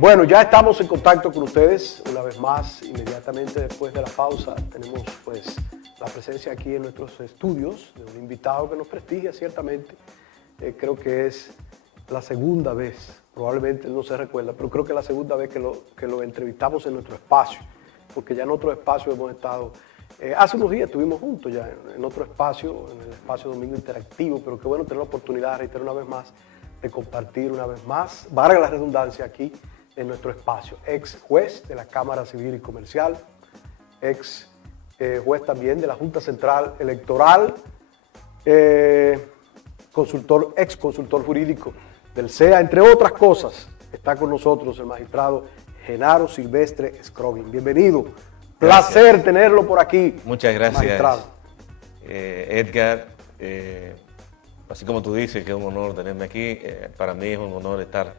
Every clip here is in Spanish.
Bueno, ya estamos en contacto con ustedes una vez más. Inmediatamente después de la pausa tenemos pues la presencia aquí en nuestros estudios de un invitado que nos prestigia ciertamente. Creo que es la segunda vez, probablemente no se recuerda, pero creo que es la segunda vez que lo entrevistamos en nuestro espacio, porque ya en otro espacio hemos estado, hace unos días estuvimos juntos ya en otro espacio, en el espacio Domingo Interactivo, pero qué bueno tener la oportunidad, reitero una vez más, de compartir una vez más, valga la redundancia aquí, en nuestro espacio. Ex juez de la Cámara Civil y Comercial, ex juez también de la Junta Central Electoral, ex consultor jurídico del CEA, entre otras cosas. Está con nosotros el magistrado Genaro Silvestre Scroggin. Bienvenido. Placer tenerlo por aquí. Muchas gracias, magistrado. Edgar. Así como tú dices que es un honor tenerme aquí, para mí es un honor estar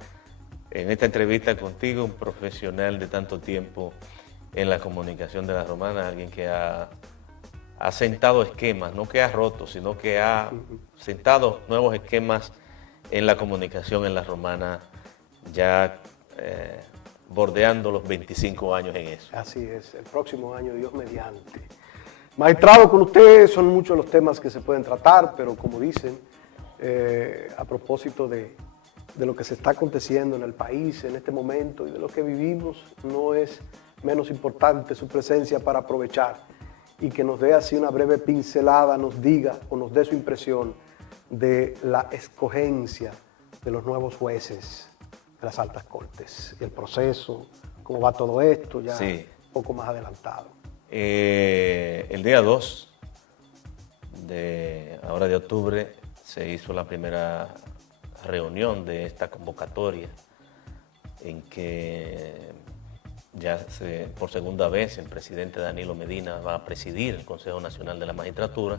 en esta entrevista contigo, un profesional de tanto tiempo en la comunicación de la Romana, alguien que ha sentado esquemas, no que ha roto, sino que ha sentado nuevos esquemas en la comunicación en la Romana, ya bordeando los 25 años en eso. Así es, el próximo año, Dios mediante. Magistrado, con ustedes son muchos los temas que se pueden tratar, pero como dicen, a propósito de lo que se está aconteciendo en el país en este momento y de lo que vivimos, no es menos importante su presencia para aprovechar y que nos dé así una breve pincelada, nos diga o nos dé su impresión de la escogencia de los nuevos jueces de las altas cortes, el proceso, cómo va todo esto, ya sí, un poco más adelantado. El día 2 de octubre se hizo la primera reunión de esta convocatoria en que ya por segunda vez el presidente Danilo Medina va a presidir el Consejo Nacional de la Magistratura,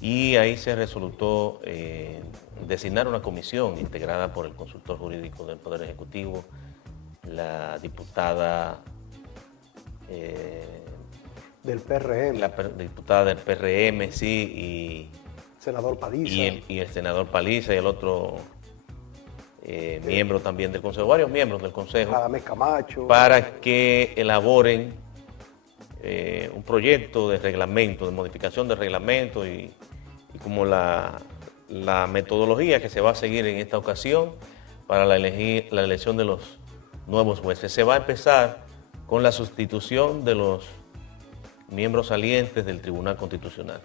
y ahí se resolutó designar una comisión integrada por el consultor jurídico del Poder Ejecutivo, la diputada del PRM. La diputada del PRM, sí, senador Paliza. Y el senador Paliza y el otro miembro también del Consejo, varios miembros del Consejo, Radamés Camacho, para que elaboren un proyecto de reglamento, de modificación de reglamento y como la metodología que se va a seguir en esta ocasión para la elección de los nuevos jueces. Se va a empezar con la sustitución de los miembros salientes del Tribunal Constitucional.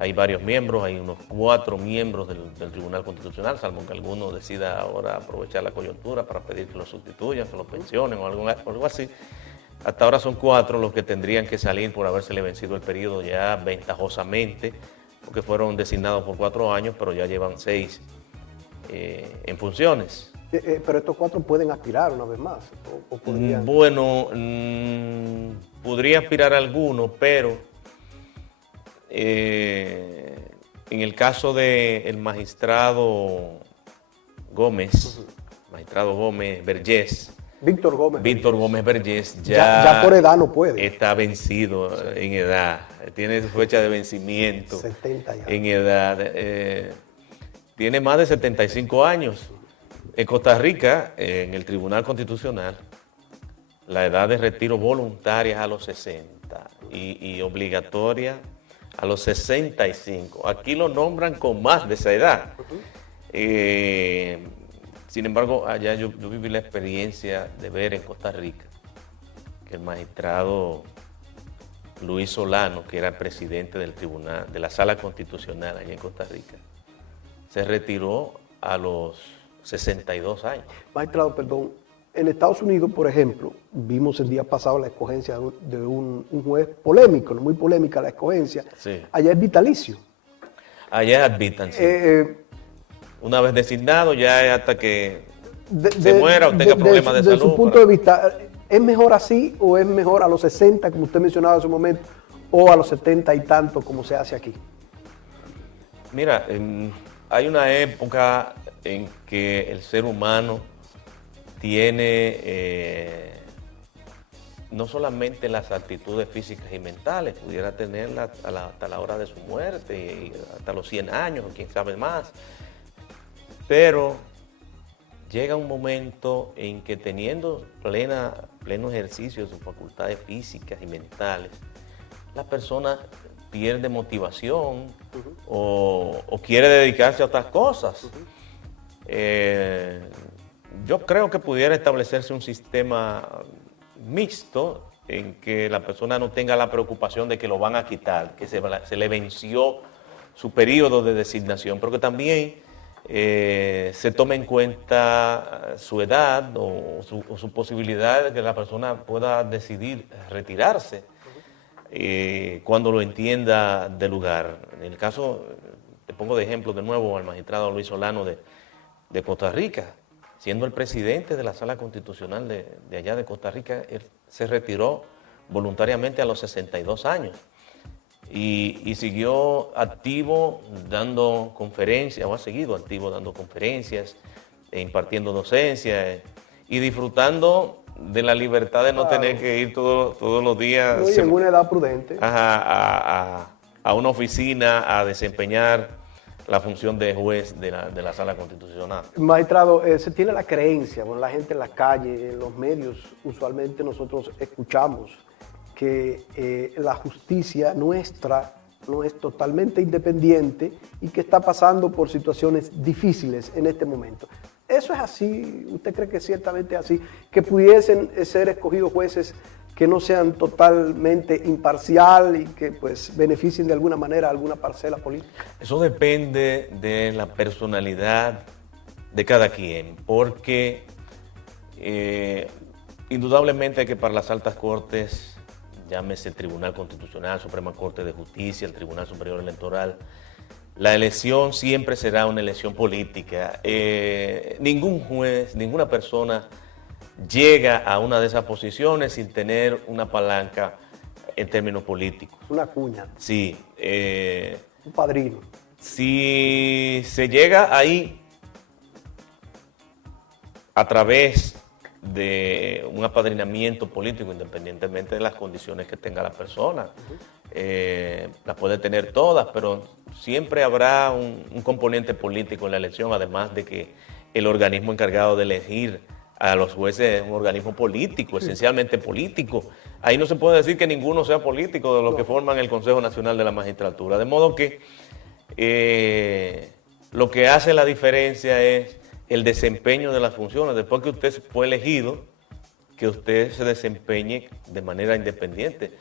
Hay varios miembros, hay unos 4 miembros del Tribunal Constitucional, salvo que alguno decida ahora aprovechar la coyuntura para pedir que lo sustituyan, que lo pensionen o algo así. Hasta ahora son 4 los que tendrían que salir por habérsele vencido el periodo ya ventajosamente, porque fueron designados por 4 años, pero ya llevan 6 en funciones. Pero estos 4 pueden aspirar una vez más. ¿O podrían? Bueno, podría aspirar alguno, pero en el caso del magistrado Gómez, Vergés, Víctor Gómez Vergés, ya por edad no puede. Está vencido en edad, tiene su fecha de vencimiento 70 ya. En edad, tiene más de 75 años. En Costa Rica, en el Tribunal Constitucional, la edad de retiro voluntaria es a los 60 y obligatoria a los 65. Aquí lo nombran con más de esa edad. Sin embargo, allá yo viví la experiencia de ver en Costa Rica que el magistrado Luis Solano, que era presidente del tribunal, de la Sala Constitucional allá en Costa Rica, se retiró a los 62 años. Magistrado, perdón, en Estados Unidos, por ejemplo, vimos el día pasado la escogencia de un juez polémico, muy polémica la escogencia. Sí. Allá es vitalicio. Allá es ad vitam, sí. Una vez designado, ya es hasta que se muera o tenga problemas de salud. Desde su punto de vista, ¿es mejor así o es mejor a los 60, como usted mencionaba hace un momento, o a los 70 y tanto, como se hace aquí? Mira, hay una época en que el ser humano tiene no solamente las actitudes físicas y mentales, pudiera tenerlas hasta la hora de su muerte, y hasta los 100 años, o quién sabe más, pero llega un momento en que teniendo pleno ejercicio de sus facultades físicas y mentales, la persona pierde motivación o quiere dedicarse a otras cosas. Yo creo que pudiera establecerse un sistema mixto en que la persona no tenga la preocupación de que lo van a quitar, que se le venció su periodo de designación, pero que también se tome en cuenta su edad o su posibilidad de que la persona pueda decidir retirarse cuando lo entienda del lugar. En el caso, te pongo de ejemplo de nuevo al magistrado Luis Solano de Costa Rica, siendo el presidente de la Sala Constitucional de allá de Costa Rica, él se retiró voluntariamente a los 62 años y siguió activo dando conferencias, o ha seguido activo dando conferencias, impartiendo docencia y disfrutando de la libertad de no tener que ir todos los días no, y en una edad prudente a una oficina a desempeñar la función de juez de la Sala Constitucional. Magistrado, se tiene la creencia, bueno, la gente en las calles, en los medios, usualmente nosotros escuchamos que la justicia nuestra no es totalmente independiente y que está pasando por situaciones difíciles en este momento. ¿Eso es así? ¿Usted cree que ciertamente es así? ¿Que pudiesen ser escogidos jueces que no sean totalmente imparcial y que pues beneficien de alguna manera a alguna parcela política? Eso depende de la personalidad de cada quien, porque indudablemente que para las altas cortes, llámese el Tribunal Constitucional, Suprema Corte de Justicia, el Tribunal Superior Electoral, la elección siempre será una elección política. Ningún juez, ninguna persona llega a una de esas posiciones sin tener una palanca en términos políticos. Una cuña. Sí. Un padrino. Si se llega ahí a través de un apadrinamiento político, independientemente de las condiciones que tenga la persona, las puede tener todas, pero siempre habrá un componente político en la elección, además de que el organismo encargado de elegir a los jueces es un organismo político, esencialmente político. Ahí no se puede decir que ninguno sea político de los que forman el Consejo Nacional de la Magistratura. De modo que lo que hace la diferencia es el desempeño de las funciones. Después que usted fue elegido, que usted se desempeñe de manera independiente.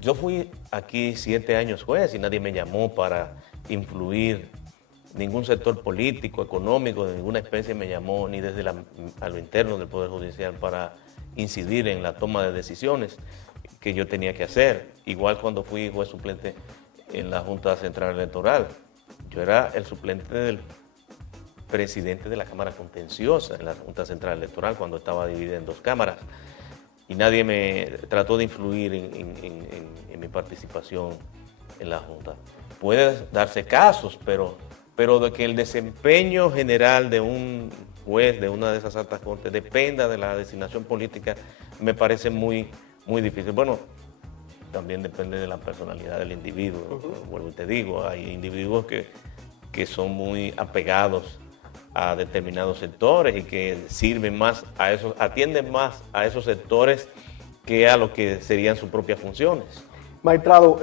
Yo fui aquí 7 años juez y nadie me llamó para influir. Ningún sector político, económico, de ninguna especie me llamó, ni desde a lo interno del Poder Judicial, para incidir en la toma de decisiones que yo tenía que hacer. Igual cuando fui juez suplente en la Junta Central Electoral. Yo era el suplente del presidente de la Cámara Contenciosa en la Junta Central Electoral cuando estaba dividida en 2 cámaras. Y nadie me trató de influir en mi participación en la Junta. Puede darse casos, pero de que el desempeño general de un juez de una de esas altas cortes dependa de la designación política, me parece muy, muy difícil. Bueno, también depende de la personalidad del individuo. Bueno, te digo, hay individuos que son muy apegados a determinados sectores y que sirven más a esos, atienden más a esos sectores que a lo que serían sus propias funciones. Magistrado,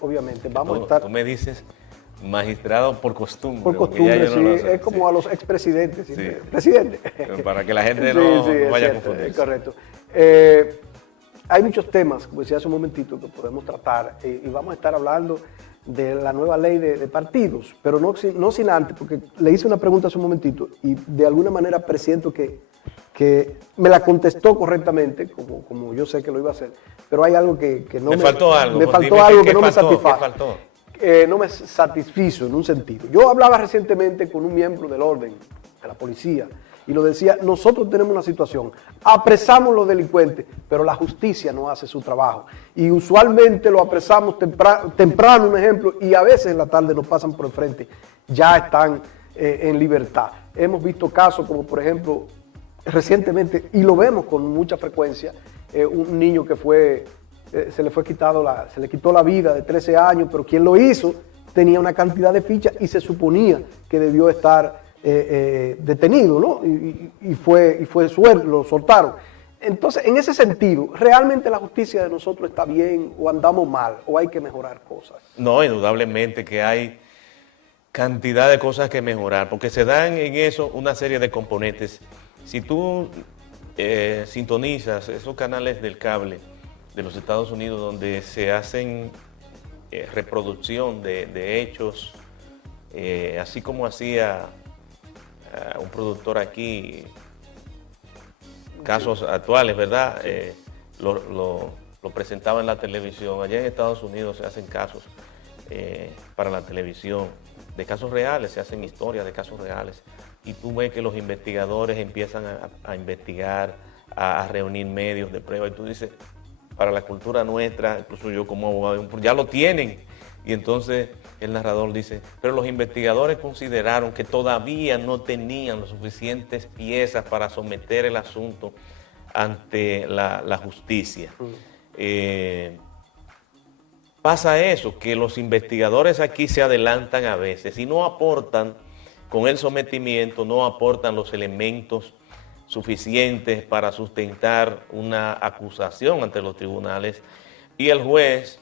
obviamente vamos a estar... Tú me dices magistrado por costumbre. Por costumbre, sí, no es como a los expresidentes. Sí. Presidente. Para que la gente no vaya a confundirse. Es correcto. Hay muchos temas, como decía hace un momentito, que podemos tratar y vamos a estar hablando de la nueva ley de partidos, pero no sin antes, porque le hice una pregunta hace un momentito y de alguna manera presiento que me la contestó correctamente, como yo sé que lo iba a hacer, pero hay algo que no me... faltó algo. Me faltó algo que no me satisface. ¿Qué faltó? No me satisfizo en un sentido. Yo hablaba recientemente con un miembro del orden, de la policía, y lo decía, nosotros tenemos una situación, apresamos a los delincuentes, pero la justicia no hace su trabajo. Y usualmente lo apresamos temprano, un ejemplo, y a veces en la tarde nos pasan por el frente, ya están en libertad. Hemos visto casos como, por ejemplo, recientemente, y lo vemos con mucha frecuencia, un niño que se le quitó la vida de 13 años, pero quien lo hizo tenía una cantidad de fichas y se suponía que debió estar detenido, ¿no? Y fue suelto, lo soltaron. Entonces, en ese sentido, ¿realmente la justicia de nosotros está bien o andamos mal o hay que mejorar cosas? No, indudablemente que hay cantidad de cosas que mejorar, porque se dan en eso una serie de componentes. Si tú sintonizas esos canales del cable de los Estados Unidos donde se hacen reproducción de hechos, así como hacía un productor aquí, casos actuales, ¿verdad? Lo presentaba en la televisión. Allá en Estados Unidos se hacen casos para la televisión, de casos reales, se hacen historias de casos reales. Y tú ves que los investigadores empiezan a investigar, a reunir medios de prueba. Y tú dices, para la cultura nuestra, incluso yo como abogado, ya lo tienen. Y entonces el narrador dice, pero los investigadores consideraron que todavía no tenían las suficientes piezas para someter el asunto ante la justicia. Pasa eso, que los investigadores aquí se adelantan a veces y no aportan con el sometimiento, no aportan los elementos suficientes para sustentar una acusación ante los tribunales, y el juez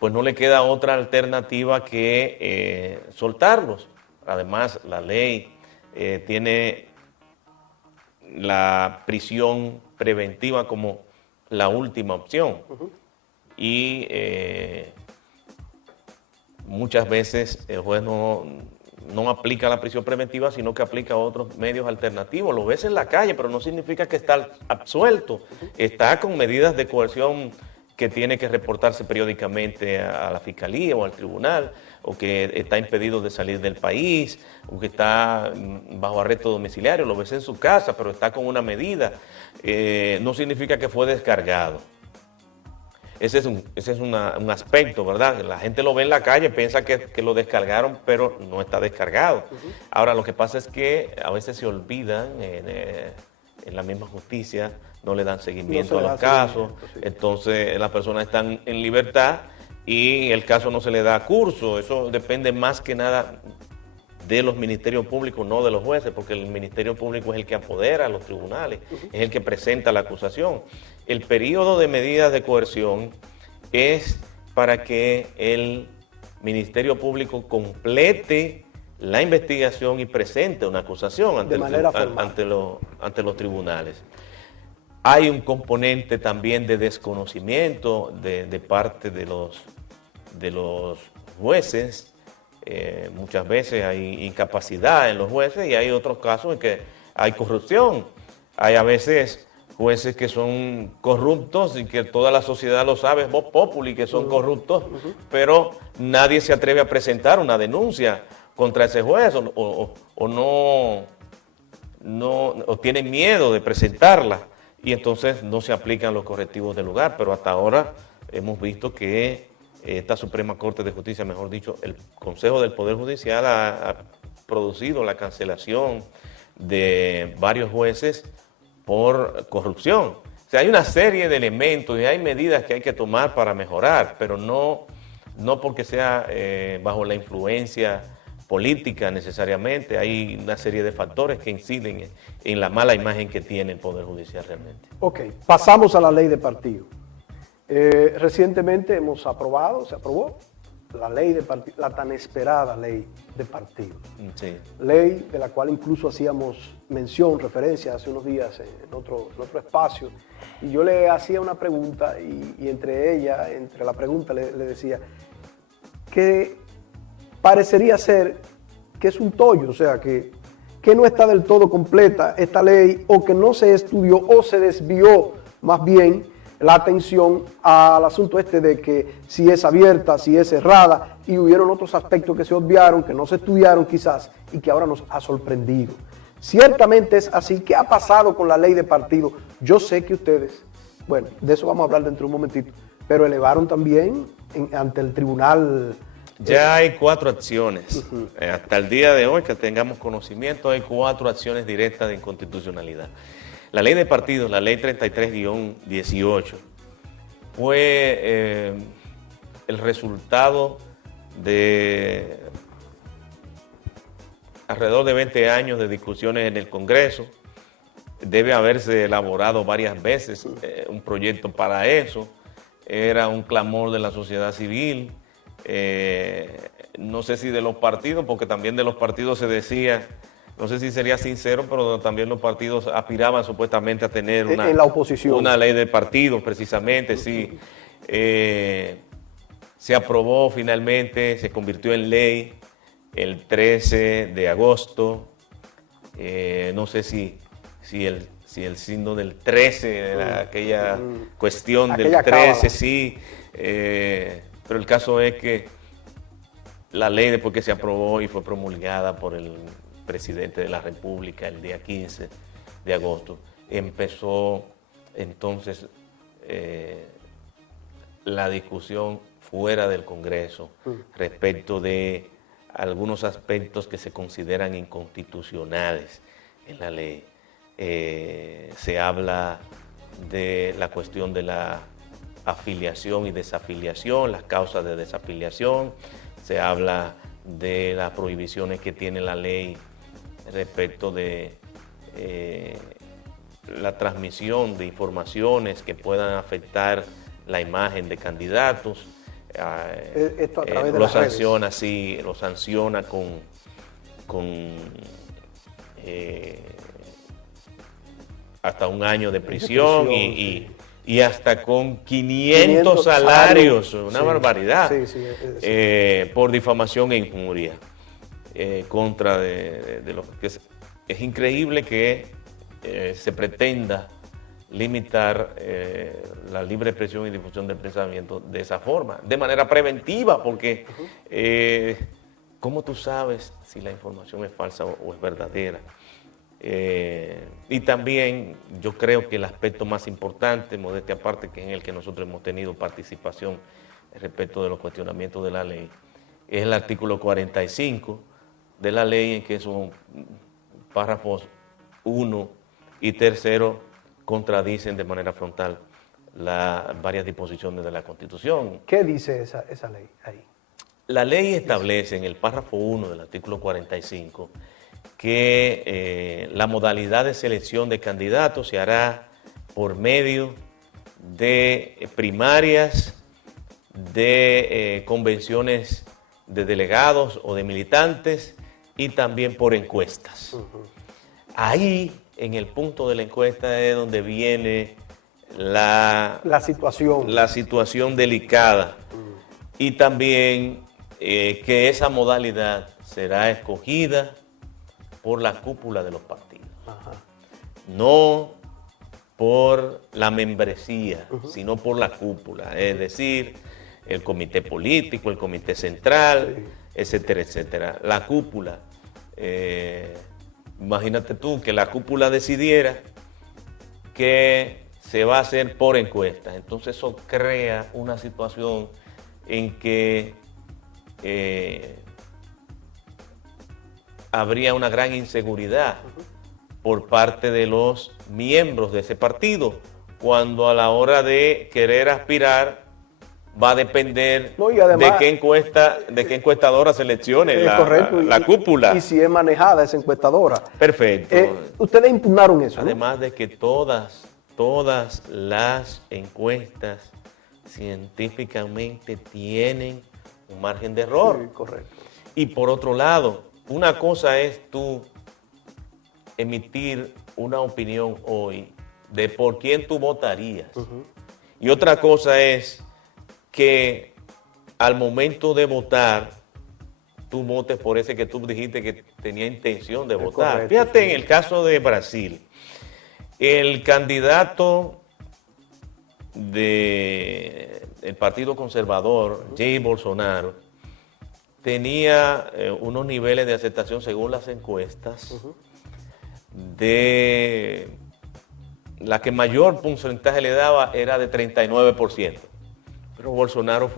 pues no le queda otra alternativa que soltarlos. Además, la ley tiene la prisión preventiva como la última opción. Y muchas veces el juez no aplica la prisión preventiva, sino que aplica otros medios alternativos. Lo ves en la calle, pero no significa que está absuelto. Está con medidas de coerción que tiene que reportarse periódicamente a la fiscalía o al tribunal, o que está impedido de salir del país, o que está bajo arresto domiciliario. Lo ves en su casa, pero está con una medida. No significa que fue descargado. Ese es un aspecto, ¿verdad? La gente lo ve en la calle, piensa que lo descargaron, pero no está descargado. Ahora, lo que pasa es que a veces se olvidan en la misma justicia, no le dan seguimiento a los casos, entonces las personas están en libertad y el caso no se le da curso. Eso depende más que nada de los ministerios públicos, no de los jueces, porque el ministerio público es el que apodera a los tribunales, es el que presenta la acusación. El periodo de medidas de coerción es para que el ministerio público complete la investigación y presente una acusación ante los tribunales. Hay un componente también de desconocimiento de parte de los jueces. Muchas veces hay incapacidad en los jueces y hay otros casos en que hay corrupción. Hay a veces jueces que son corruptos y que toda la sociedad lo sabe, vox populi, que son corruptos, pero nadie se atreve a presentar una denuncia contra ese juez o tienen miedo de presentarla y entonces no se aplican los correctivos del lugar. Pero hasta ahora hemos visto que esta Suprema Corte de Justicia, mejor dicho, el Consejo del Poder Judicial ha producido la cancelación de varios jueces por corrupción. O sea, hay una serie de elementos y hay medidas que hay que tomar para mejorar, pero no porque sea bajo la influencia política necesariamente. Hay una serie de factores que inciden en la mala imagen que tiene el Poder Judicial realmente. Ok, pasamos a la ley de partidos. Recientemente se aprobó la ley de partidos, la tan esperada ley de partidos. Sí. Ley de la cual incluso hacíamos mención, referencia hace unos días en otro espacio, y yo le hacía una pregunta y entre la pregunta le decía que parecería ser que es un tollo, o sea, que no está del todo completa esta ley, o que no se estudió o se desvió más bien la atención al asunto de que si es abierta, si es cerrada, y hubieron otros aspectos que se obviaron, que no se estudiaron quizás, y que ahora nos ha sorprendido. Ciertamente es así. ¿Qué ha pasado con la ley de partidos? Yo sé que ustedes, bueno, de eso vamos a hablar dentro de un momentito, pero elevaron también ante el tribunal. Ya hay 4 acciones. Hasta el día de hoy, que tengamos conocimiento, hay 4 acciones directas de inconstitucionalidad. La ley de partidos, la ley 33-18, fue el resultado de alrededor de 20 años de discusiones en el Congreso. Debe haberse elaborado varias veces un proyecto para eso. Era un clamor de la sociedad civil, no sé si de los partidos, porque también de los partidos se decía, no sé si sería sincero, pero también los partidos aspiraban supuestamente a tener una, en la oposición, una ley de partidos, precisamente, sí. Se aprobó finalmente, se convirtió en ley el 13 de agosto. No sé si el signo del 13, de aquella cuestión aquella del 13, cábala. Sí. Pero el caso es que la ley, después que se aprobó y fue promulgada por el presidente de la República el día 15 de agosto, empezó entonces la discusión fuera del Congreso respecto de algunos aspectos que se consideran inconstitucionales en la ley. Se habla de la cuestión de la afiliación y desafiliación, las causas de desafiliación, se habla de las prohibiciones que tiene la ley respecto de la transmisión de informaciones que puedan afectar la imagen de candidatos. Esto a través de lo sanciona, sí, lo sanciona con hasta un año de prisión y hasta con 500 salarios, una barbaridad, por difamación e injuria contra de lo que es increíble que se pretenda limitar la libre expresión y difusión del pensamiento de esa forma, de manera preventiva, porque ¿cómo tú sabes si la información es falsa o es verdadera? Y también yo creo que el aspecto más importante, modestia aparte, que es en el que nosotros hemos tenido participación respecto de los cuestionamientos de la ley, es el artículo 45 de la ley, en que son párrafos 1 y 3 contradicen de manera frontal varias disposiciones de la Constitución. ¿Qué dice esa ley ahí? La ley establece en el párrafo 1 del artículo 45 que la modalidad de selección de candidatos se hará por medio de primarias, de convenciones de delegados o de militantes y también por encuestas. Ahí, en el punto de la encuesta, es donde viene la situación delicada y también que esa modalidad será escogida por la cúpula de los partidos, no por la membresía, sino por la cúpula, es decir, el comité político, el comité central, etcétera, etcétera. La cúpula, imagínate tú que la cúpula decidiera que se va a hacer por encuestas, entonces eso crea una situación en que habría una gran inseguridad por parte de los miembros de ese partido, cuando a la hora de querer aspirar va a depender además, de qué encuestadora seleccione la cúpula. Y si es manejada esa encuestadora. Perfecto. Ustedes impugnaron eso, además, ¿no? De que todas las encuestas científicamente tienen un margen de error. Sí, correcto. Y por otro lado, una cosa es tú emitir una opinión hoy de por quién tú votarías. Y otra cosa es que al momento de votar, tú votes por ese que tú dijiste que tenía intención de votar. Correcto, fíjate, en el caso de Brasil, el candidato del Partido Conservador, Jair Bolsonaro, tenía unos niveles de aceptación según las encuestas de la que mayor porcentaje le daba era de 39%. Pero Bolsonaro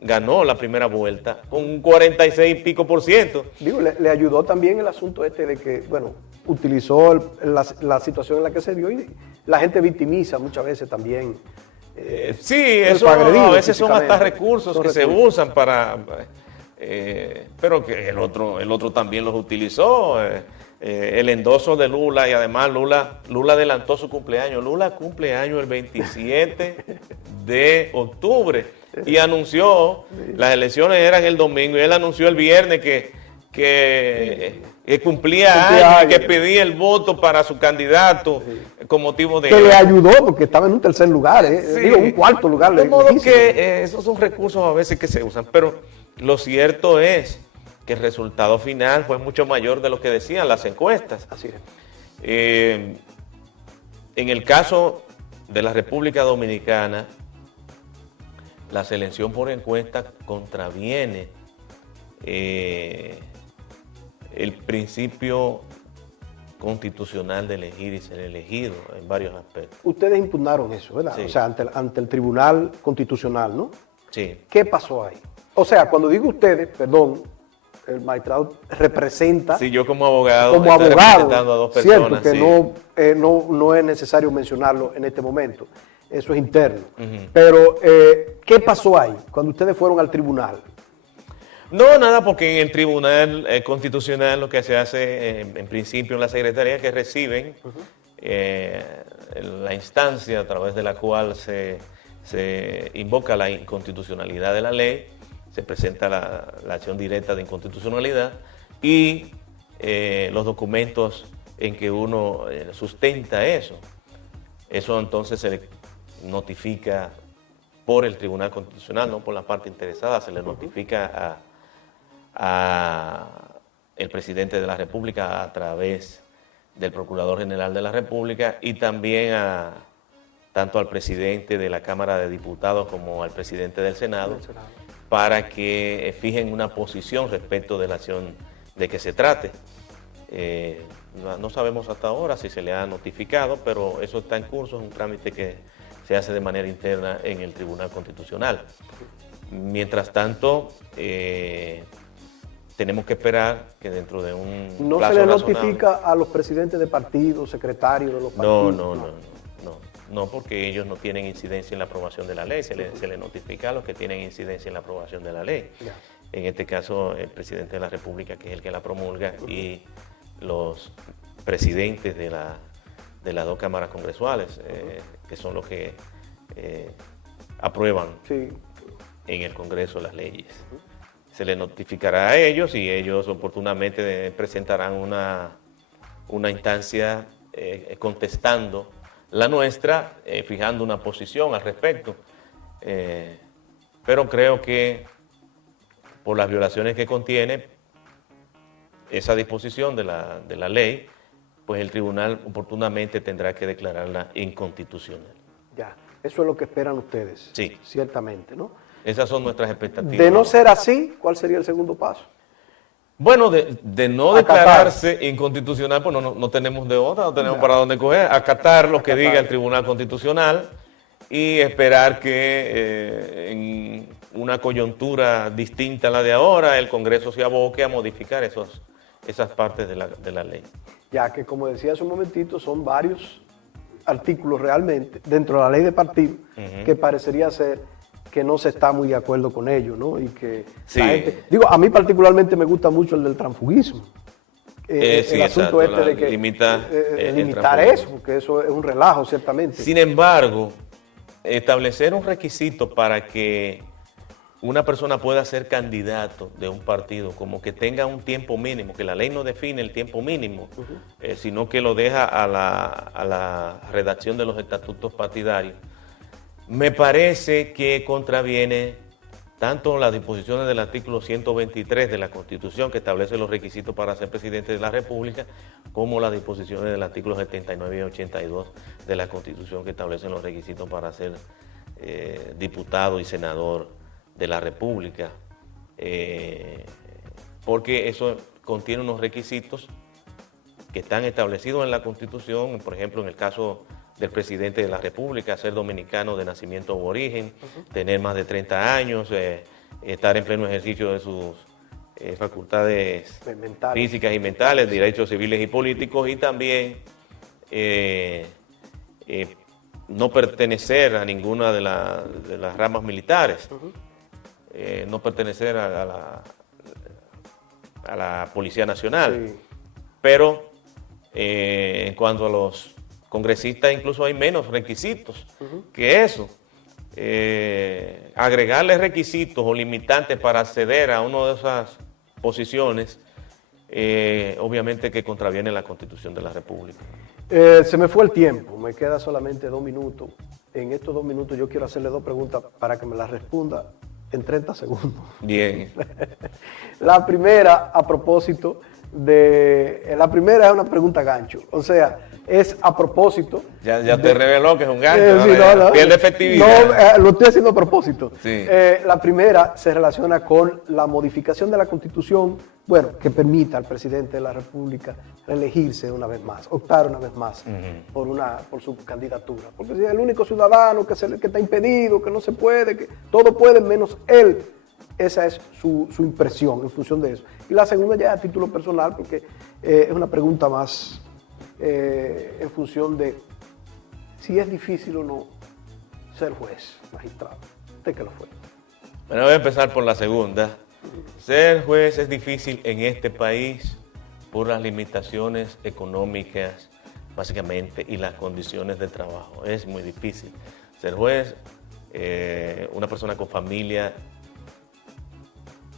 ganó la primera vuelta con un 46 y pico %. Digo, le ayudó también el asunto de que, bueno, utilizó la situación en la que se dio y la gente victimiza muchas veces también. Sí, eso a veces son hasta recursos que se usan para pero que el otro también los utilizó. El endoso de Lula, y además Lula adelantó su cumpleaños. Lula cumpleaños el 27 de octubre y anunció, las elecciones eran el domingo, y él anunció el viernes que cumplía años, que pedía el voto para su candidato con motivo de... Que le ayudó porque estaba en un tercer lugar, Sí. digo, un cuarto lugar. De modo que esos son recursos a veces que se usan, pero lo cierto es que el resultado final fue mucho mayor de lo que decían las encuestas. Así es. En el caso de la República Dominicana, la selección por encuesta contraviene el principio constitucional de elegir y ser elegido en varios aspectos. Ustedes impugnaron eso, ¿verdad? Sí. O sea, ante el Tribunal Constitucional, ¿no? Sí. ¿Qué pasó ahí? O sea, cuando digo ustedes, perdón, el magistrado representa... Sí, yo como abogado como estoy abogado, representando a dos personas. cierto, que sí. no es necesario mencionarlo en este momento, eso es interno. Pero, ¿qué pasó ahí cuando ustedes fueron al tribunal? No, nada, porque en el Tribunal Constitucional lo que se hace en principio en la Secretaría es que reciben la instancia a través de la cual se invoca la inconstitucionalidad de la ley, se presenta la acción directa de inconstitucionalidad y los documentos en que uno sustenta eso. Eso entonces se le notifica por el Tribunal Constitucional, no por la parte interesada, se le notifica a el presidente de la República a través del Procurador General de la República y también tanto al presidente de la Cámara de Diputados como al presidente del Senado, para que fijen una posición respecto de la acción de que se trate. No sabemos hasta ahora si se le ha notificado, pero eso está en curso, es un trámite que se hace de manera interna en el Tribunal Constitucional. Mientras tanto, tenemos que esperar que dentro de un ¿No plazo se le razonable... notifica a los presidentes de partidos, secretarios de los partidos? No, porque ellos no tienen incidencia en la aprobación de la ley, se le notifica a los que tienen incidencia en la aprobación de la ley. Ya. En este caso, el presidente de la República, que es el que la promulga, y los presidentes de las dos cámaras congresuales, que son los que aprueban Sí. en el Congreso las leyes. Se les notificará a ellos y ellos oportunamente presentarán una instancia contestando la nuestra, fijando una posición al respecto. Pero creo que por las violaciones que contiene esa disposición de la ley, pues el tribunal oportunamente tendrá que declararla inconstitucional. Ya, eso es lo que esperan ustedes. Sí. Ciertamente, ¿no? Esas son nuestras expectativas. De no ser así, ¿cuál sería el segundo paso? Bueno, de no declararse inconstitucional, pues no tenemos de otra, no tenemos para dónde coger, acatar lo que diga el Tribunal Constitucional y esperar que en una coyuntura distinta a la de ahora, el Congreso se aboque a modificar esas partes de la ley. Ya que, como decía hace un momentito, son varios artículos realmente dentro de la ley de partido que parecería ser que no se está muy de acuerdo con ellos, ¿no? Y que Sí. la gente... Digo, a mí particularmente me gusta mucho el del transfugismo. Sí, el asunto exacto, de que limitar limitar eso, porque eso es un relajo, ciertamente. Sin embargo, establecer un requisito para que una persona pueda ser candidato de un partido, como que tenga un tiempo mínimo, que la ley no define el tiempo mínimo, sino que lo deja a la redacción de los estatutos partidarios, me parece que contraviene tanto las disposiciones del artículo 123 de la Constitución, que establece los requisitos para ser presidente de la República, como las disposiciones del artículo 79 y 82 de la Constitución, que establecen los requisitos para ser diputado y senador de la República, porque eso contiene unos requisitos que están establecidos en la Constitución, por ejemplo, en el caso del presidente de la República, ser dominicano de nacimiento o origen, tener más de 30 años, estar en pleno ejercicio de sus facultades físicas y mentales, derechos civiles y políticos, y también no pertenecer a ninguna de las ramas militares, no pertenecer a a la Policía Nacional. Sí. Pero en cuanto a los congresistas, incluso hay menos requisitos que eso. Agregarle requisitos o limitantes para acceder a una de esas posiciones, obviamente que contraviene la Constitución de la República. Se me fue el tiempo, me queda solamente 2 minutos. En estos 2 minutos yo quiero hacerle 2 preguntas para que me las responda en 30 segundos. Bien. La primera, a propósito de... La primera es una pregunta gancho, o sea, es a propósito... Ya te reveló que es un gancho, sí, pierde efectividad. No, lo estoy haciendo a propósito. Sí. La primera se relaciona con la modificación de la Constitución, bueno, que permita al presidente de la República reelegirse una vez más, optar una vez más por su candidatura. Porque si es el único ciudadano que está impedido, que no se puede, que todo puede menos él. Esa es su impresión en función de eso. Y la segunda ya es a título personal, porque es una pregunta más en función de si es difícil o no ser juez, magistrado. Usted que lo fue. Bueno, voy a empezar por la segunda. Ser juez es difícil en este país por las limitaciones económicas, básicamente, y las condiciones de trabajo. Es muy difícil. Ser juez, una persona con familia,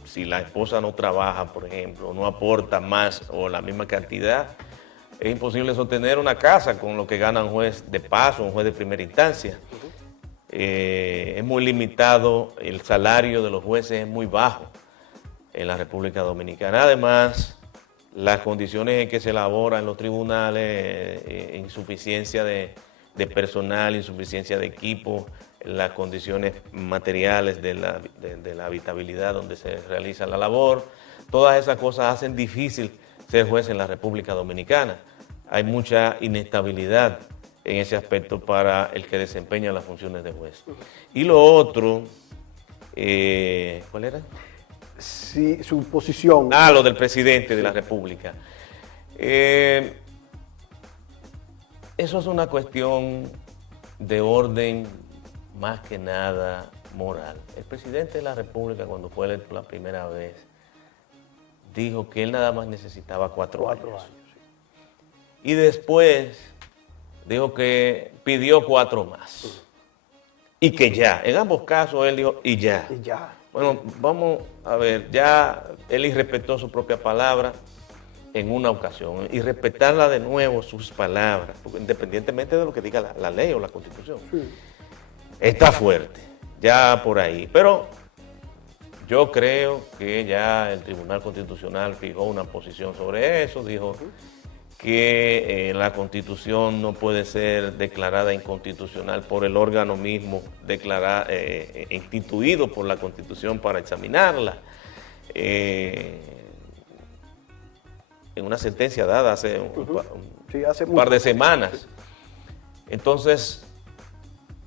si la esposa no trabaja, por ejemplo, no aporta más o la misma cantidad, es imposible sostener una casa con lo que gana un juez de paso, un juez de primera instancia. Es muy limitado, el salario de los jueces es muy bajo en la República Dominicana. Además, las condiciones en que se elabora en los tribunales, insuficiencia de personal, insuficiencia de equipo, las condiciones materiales de la habitabilidad donde se realiza la labor, todas esas cosas hacen difícil ser juez en la República Dominicana. Hay mucha inestabilidad en ese aspecto para el que desempeña las funciones de juez. Y lo otro, ¿cuál era? Sí, su posición. Lo del presidente de la República. Eso es una cuestión de orden más que nada moral. El presidente de la República, cuando fue electo la primera vez, dijo que él nada más necesitaba 4 años. Sí. Y después dijo que pidió 4 más. Y que ya. En ambos casos él dijo, y ya. Y ya. Bueno, vamos a ver, ya él irrespetó su propia palabra en una ocasión. Y respetarla de nuevo, sus palabras, porque independientemente de lo que diga la ley o la Constitución. Sí. Está fuerte, ya por ahí. Pero yo creo que ya el Tribunal Constitucional fijó una posición sobre eso, dijo que la Constitución no puede ser declarada inconstitucional por el órgano mismo instituido por la Constitución para examinarla. En una sentencia dada hace un par de semanas. Entonces,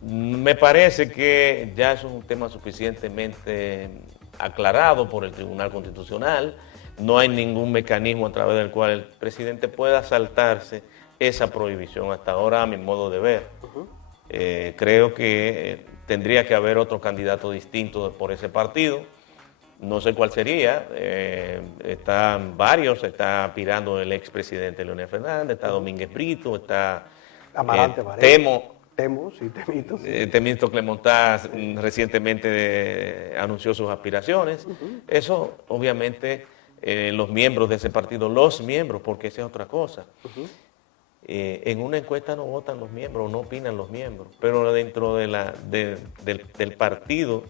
me parece que ya eso es un tema suficientemente aclarado por el Tribunal Constitucional. No hay ningún mecanismo a través del cual el presidente pueda saltarse esa prohibición hasta ahora, a mi modo de ver. Creo que tendría que haber otro candidato distinto por ese partido. No sé cuál sería. Están varios. Está aspirando el expresidente Leonel Fernández, está Domínguez Brito, está Amarante, Temito Clemontá recientemente anunció sus aspiraciones. Eso, obviamente, los miembros de ese partido, porque esa es otra cosa. En una encuesta no votan los miembros, no opinan los miembros, pero dentro del partido,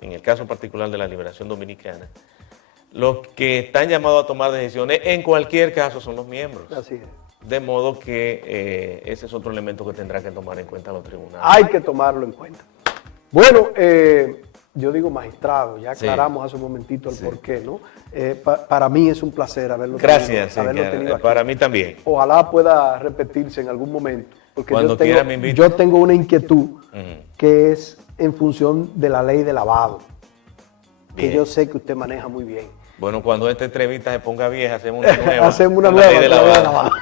en el caso particular de la Liberación Dominicana, los que están llamados a tomar decisiones, en cualquier caso, son los miembros. Así es. De modo que ese es otro elemento que tendrá que tomar en cuenta los tribunales. Hay que tomarlo en cuenta. Bueno, yo digo magistrado, ya aclaramos hace un momentito el porqué, ¿no? Para mí es un placer haberlo tenido aquí. Para mí también. Ojalá pueda repetirse en algún momento. Porque cuando quiera me invite. Yo tengo una inquietud que es en función de la ley de lavado, que yo sé que usted maneja muy bien. Bueno, cuando esta entrevista se ponga vieja, hacemos una nueva. Hacemos una nueva.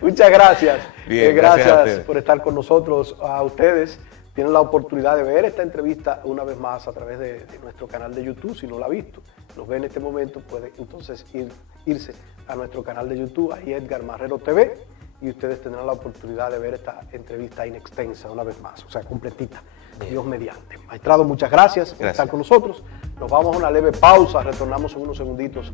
Muchas gracias. Bien, gracias por estar con nosotros, a ustedes, tienen la oportunidad de ver esta entrevista una vez más a través de nuestro canal de YouTube. Si no la ha visto, nos ve en este momento, puede entonces irse a nuestro canal de YouTube, ahí Edgar Marrero TV, y ustedes tendrán la oportunidad de ver esta entrevista inextensa una vez más, o sea, completita, Dios mediante. Maestrado, muchas gracias por estar con nosotros. Nos vamos a una leve pausa, retornamos en unos segunditos.